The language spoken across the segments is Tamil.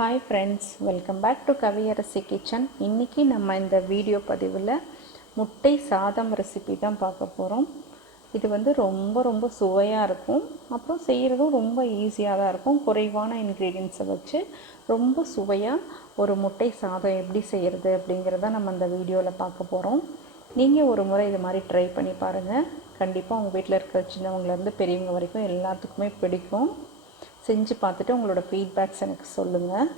Hi friends, welcome back to kaviarasi kitchen. இன்னைக்கு நம்ம இந்த வீடியோ பதிவில் முட்டை சாதம் ரெசிபி தான் பார்க்க போகிறோம். இது வந்து ரொம்ப சுவையாக இருக்கும். அப்புறம் செய்கிறதும் ரொம்ப ஈஸியாக தான் இருக்கும். குறைவான இன்க்ரீடியன்ஸை வச்சு ரொம்ப சுவையாக ஒரு முட்டை சாதம் எப்படி செய்கிறது அப்படிங்கிறத நம்ம இந்த வீடியோவில் பார்க்க போகிறோம். நீங்கள் ஒரு முறை இது மாதிரி ட்ரை பண்ணி பாருங்கள். கண்டிப்பாக உங்கள் வீட்டில் இருக்கிற சின்னவங்கலேருந்து பெரியவங்க வரைக்கும் எல்லாத்துக்குமே பிடிக்கும். செஞ்சு பார்த்துட்டு உங்களோட ஃபீட்பேக்ஸ் எனக்கு சொல்லுங்கள்.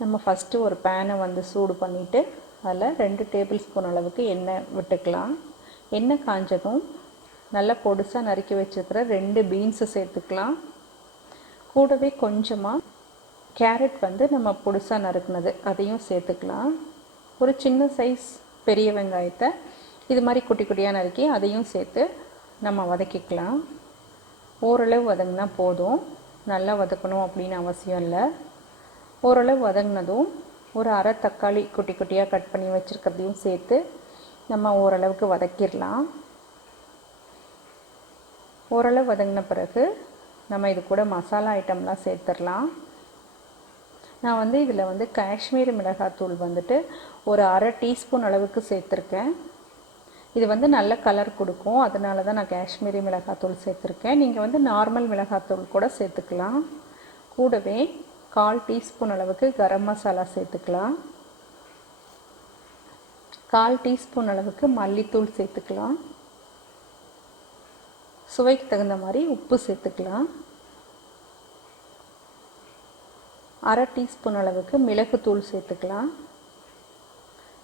நம்ம ஃபஸ்ட்டு ஒரு பேனை வந்து சூடு பண்ணிவிட்டு அதில் 2 டேபிள் ஸ்பூன் அளவுக்கு எண்ணெய் விட்டுக்கலாம். எண்ணெய் காஞ்சதும் நல்லா பொடிசாக நறுக்கி வச்சுருக்கிற 2 பீன்ஸு சேர்த்துக்கலாம். கூடவே கொஞ்சமாக கேரட் வந்து நம்ம பொடிசாக நறுக்குனது அதையும் சேர்த்துக்கலாம். ஒரு சின்ன சைஸ் பெரிய வெங்காயத்தை இது மாதிரி குட்டி குட்டியாக நறுக்கி அதையும் சேர்த்து நம்ம வதக்கிக்கலாம். ஓரளவு வதங்கினா போதும், நல்லா வதக்கணும் அப்படின்னு அவசியம் இல்லை. ஓரளவு வதங்கினதும் ஒரு அரை தக்காளி குட்டி குட்டியாக கட் பண்ணி வச்சுருக்கிறதையும் சேர்த்து நம்ம ஓரளவுக்கு வதக்கிடலாம். ஓரளவு வதங்கின பிறகு நம்ம இது கூட மசாலா ஐட்டம்லாம் சேர்த்துடலாம். நான் வந்து இதில் வந்து காஷ்மீரி மிளகாத்தூள் வந்துட்டு ஒரு அரை டீஸ்பூன் அளவுக்கு சேர்த்துருக்கேன். இது வந்து நல்ல கலர் கொடுக்கும், அதனால தான் நான் காஷ்மீரி மிளகாத்தூள் சேர்த்துருக்கேன். நீங்கள் வந்து நார்மல் மிளகாத்தூள் கூட சேர்த்துக்கலாம். கூடவே 1/4 டீஸ்பூன் அளவுக்கு கரம் மசாலா சேர்த்துக்கலாம். 1/4 டீஸ்பூன் அளவுக்கு மல்லித்தூள் சேர்த்துக்கலாம். சுவைக்கு தகுந்த மாதிரி உப்பு சேர்த்துக்கலாம். அரை டீஸ்பூன் அளவுக்கு மிளகுத்தூள் சேர்த்துக்கலாம்.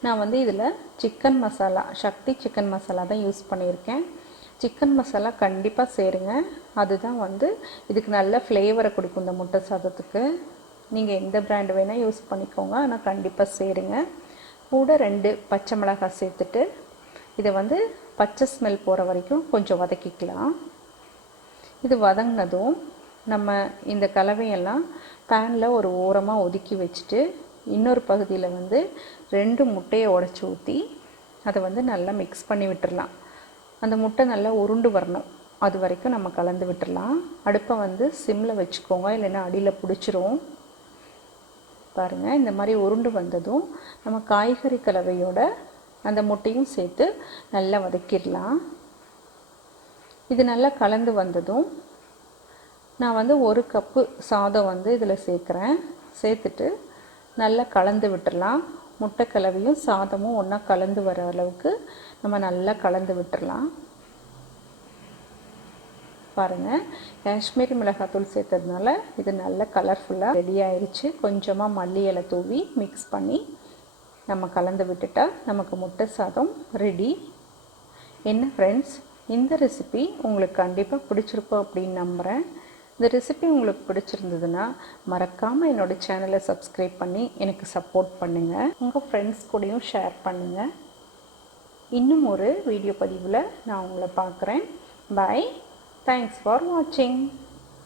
நான் வந்து இதில் சிக்கன் மசாலா, சக்தி சிக்கன் மசாலா தான் யூஸ் பண்ணியிருக்கேன். சிக்கன் மசாலா கண்டிப்பாக சேருங்க, அதுதான் வந்து இதுக்கு நல்ல ஃப்ளேவரை கொடுக்கும் இந்த முட்டை சாதத்துக்கு. நீங்கள் எந்த பிராண்டு வேணால் யூஸ் பண்ணிக்கோங்க, ஆனால் கண்டிப்பாக சேருங்க. கூட 2 பச்சை மிளகாய் சேர்த்துட்டு இதை வந்து பச்சை ஸ்மெல் போகிற வரைக்கும் கொஞ்சம் வதக்கிக்கலாம். இது வதங்கினதும் நம்ம இந்த கலவையெல்லாம் பேனில் ஒரு ஓரமாக ஒதுக்கி வச்சுட்டு இன்னொரு பகுதியில் வந்து 2 முட்டையை உடைச்சி ஊற்றி அதை வந்து நல்லா மிக்ஸ் பண்ணி விட்டுடலாம். அந்த முட்டை நல்லா உருண்டு வரணும், அது வரைக்கும் நம்ம கலந்து விட்டுடலாம். அடுப்பை வந்து சிம்மில் வச்சுக்கோங்க, இல்லைன்னா அடியில் பிடிச்சிரும். பாருங்கள், இந்த மாதிரி உருண்டு வந்ததும் நம்ம காய்கறி கலவையோட அந்த முட்டையும் சேர்த்து நல்லா வதக்கிடலாம். இது நல்லா கலந்து வந்ததும் நான் வந்து 1 கப்பு சாதம் வந்து இதில் சேர்த்துட்டு நல்லா கலந்து விட்டுடலாம். முட்டை கலவையும் சாதமும் ஒன்றா கலந்து வர அளவுக்கு நம்ம நல்லா கலந்து விட்டுடலாம். பாருங்கள், காஷ்மீரி மிளகாத்தூள் சேர்த்ததுனால இது நல்ல கலர்ஃபுல்லாக ரெடி ஆயிடுச்சு. கொஞ்சமாக மல்லி இலை தூவி மிக்ஸ் பண்ணி நம்ம கலந்து விட்டுட்டா நமக்கு முட்டை சாதம் ரெடி. என்ன ஃப்ரெண்ட்ஸ், இந்த ரெசிபி உங்களுக்கு கண்டிப்பாக பிடிச்சிருக்கும் அப்படின்னு நம்புகிறேன். இந்த ரெசிபி உங்களுக்கு பிடிச்சிருந்ததுன்னா மறக்காமல் என்னோடய சேனலை சப்ஸ்கிரைப் பண்ணி எனக்கு சப்போர்ட் பண்ணுங்கள். உங்கள் ஃப்ரெண்ட்ஸ் கூடயும் ஷேர் பண்ணுங்கள். இன்னும் ஒரு வீடியோ பதிவில் நான் உங்களை பார்க்குறேன். பாய். தேங்க்ஸ் ஃபார் வாட்சிங்.